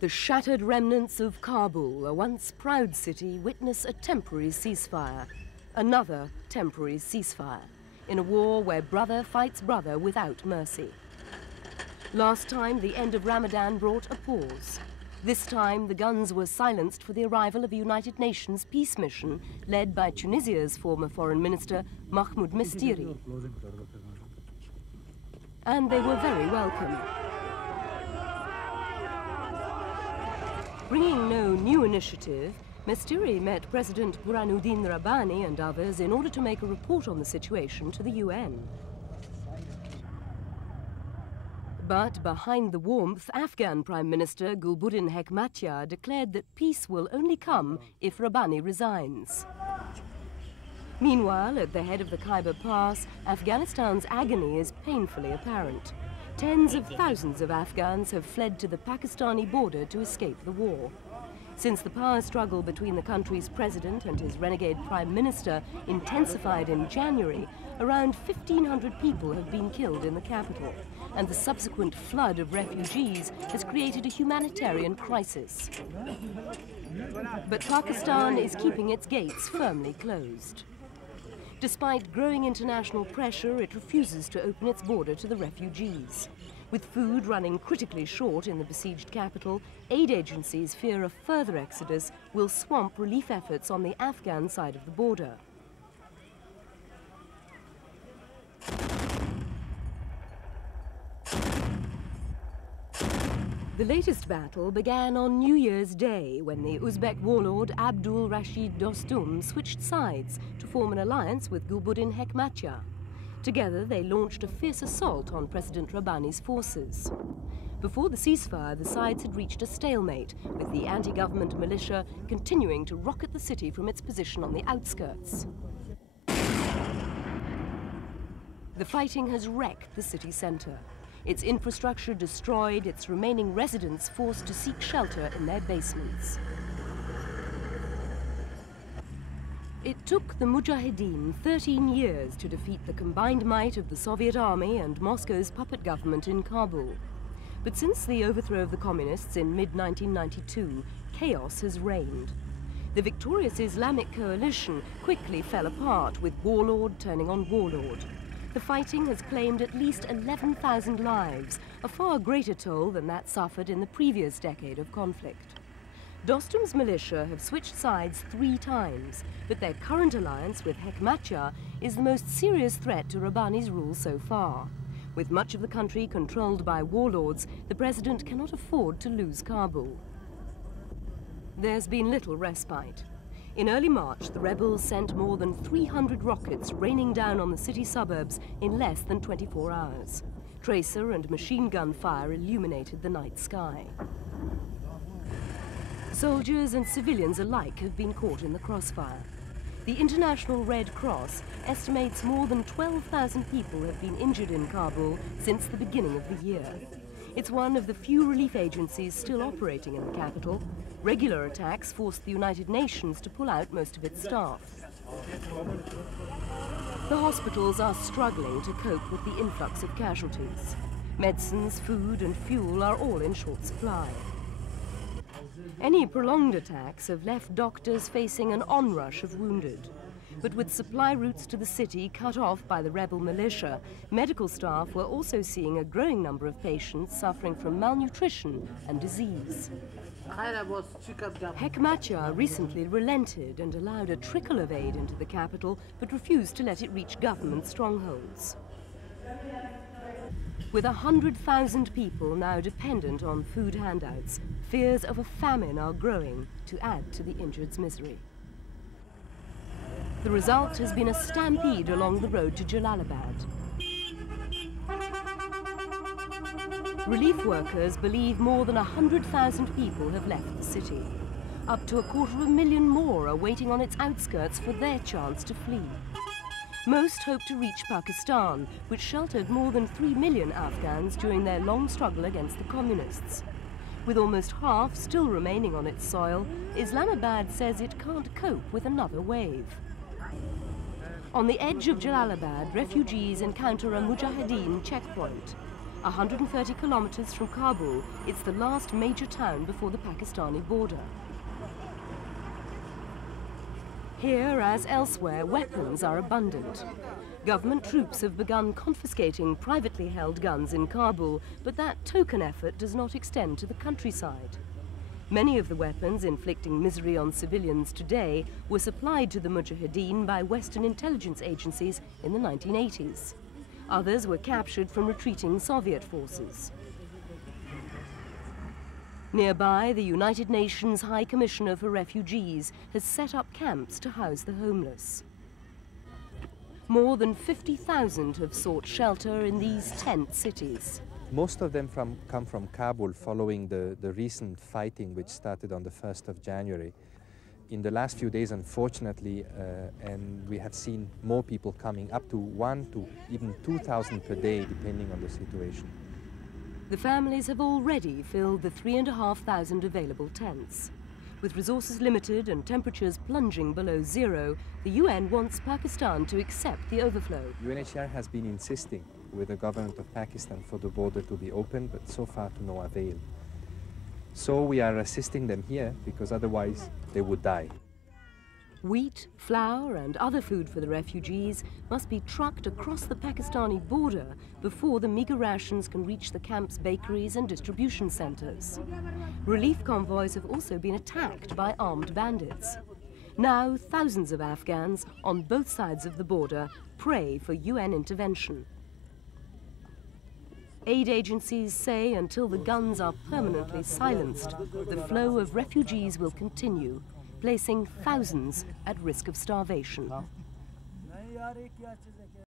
The shattered remnants of Kabul, a once proud city, witness a temporary ceasefire. Another temporary ceasefire, in a war where brother fights brother without mercy. Last time, the end of Ramadan brought a pause. This time, the guns were silenced for the arrival of a United Nations peace mission led by Tunisia's former Foreign Minister, Mahmood Mestiri. And they were very welcome. Bringing no new initiative, Mestiri met President Burhanuddin Rabbanai and others in order to make a report on the situation to the UN. But behind the warmth, Afghan Prime Minister Gulbuddin Hekmatyar declared that peace will only come if Rabbani resigns. Meanwhile, at the head of the Khyber Pass, Afghanistan's agony is painfully apparent. Tens of thousands of Afghans have fled to the Pakistani border to escape the war. Since the power struggle between the country's president and his renegade prime minister intensified in January, around 1,500 people have been killed in the capital, and the subsequent flood of refugees has created a humanitarian crisis. But Pakistan is keeping its gates firmly closed. Despite growing international pressure, it refuses to open its border to the refugees. With food running critically short in the besieged capital, aid agencies fear a further exodus will swamp relief efforts on the Afghan side of the border. The latest battle began on New Year's Day when the Uzbek warlord Abdul Rashid Dostum switched sides to form an alliance with Gulbuddin Hekmatyar. Together, they launched a fierce assault on President Rabbani's forces. Before the ceasefire, the sides had reached a stalemate, with the anti-government militia continuing to rocket the city from its position on the outskirts. The fighting has wrecked the city centre. Its infrastructure destroyed, its remaining residents forced to seek shelter in their basements. It took the Mujahideen 13 years to defeat the combined might of the Soviet army and Moscow's puppet government in Kabul. But since the overthrow of the communists in mid-1992, chaos has reigned. The victorious Islamic coalition quickly fell apart, with warlord turning on warlord. The fighting has claimed at least 11,000 lives, a far greater toll than that suffered in the previous decade of conflict. Dostum's militia have switched sides 3 times, but their current alliance with Hekmatyar is the most serious threat to Rabbani's rule so far. With much of the country controlled by warlords, the president cannot afford to lose Kabul. There's been little respite. In early March, the rebels sent more than 300 rockets raining down on the city suburbs in less than 24 hours. Tracer and machine gun fire illuminated the night sky. Soldiers and civilians alike have been caught in the crossfire. The International Red Cross estimates more than 12,000 people have been injured in Kabul since the beginning of the year. It's one of the few relief agencies still operating in the capital. Regular attacks forced the United Nations to pull out most of its staff. The hospitals are struggling to cope with the influx of casualties. Medicines, food and fuel are all in short supply. Any prolonged attacks have left doctors facing an onrush of wounded. But with supply routes to the city cut off by the rebel militia, medical staff were also seeing a growing number of patients suffering from malnutrition and disease. Hekmatyar recently relented and allowed a trickle of aid into the capital, but refused to let it reach government strongholds. With 100,000 people now dependent on food handouts, fears of a famine are growing to add to the injured's misery. The result has been a stampede along the road to Jalalabad. Relief workers believe more than 100,000 people have left the city. Up to 250,000 more are waiting on its outskirts for their chance to flee. Most hope to reach Pakistan, which sheltered more than 3 million Afghans during their long struggle against the communists. With almost half still remaining on its soil, Islamabad says it can't cope with another wave. On the edge of Jalalabad, refugees encounter a Mujahideen checkpoint. 130 kilometers from Kabul, it's the last major town before the Pakistani border. Here, as elsewhere, weapons are abundant. Government troops have begun confiscating privately held guns in Kabul, but that token effort does not extend to the countryside. Many of the weapons inflicting misery on civilians today were supplied to the Mujahideen by Western intelligence agencies in the 1980s. Others were captured from retreating Soviet forces. Nearby, the United Nations High Commissioner for Refugees has set up camps to house the homeless. More than 50,000 have sought shelter in these tent cities. Most of them come from Kabul following the recent fighting which started on the 1st of January. In the last few days, unfortunately, and we have seen more people coming, up to 1,000 to even 2,000 per day, depending on the situation. The families have already filled the 3,500 available tents. With resources limited and temperatures plunging below zero, the UN wants Pakistan to accept the overflow. UNHCR has been insisting with the government of Pakistan for the border to be open, but so far to no avail. So we are assisting them here because otherwise they would die. Wheat, flour and other food for the refugees must be trucked across the Pakistani border before the meager rations can reach the camp's bakeries and distribution centers. Relief convoys have also been attacked by armed bandits. Now thousands of Afghans on both sides of the border pray for UN intervention. Aid agencies say until the guns are permanently silenced, the flow of refugees will continue, placing thousands at risk of starvation.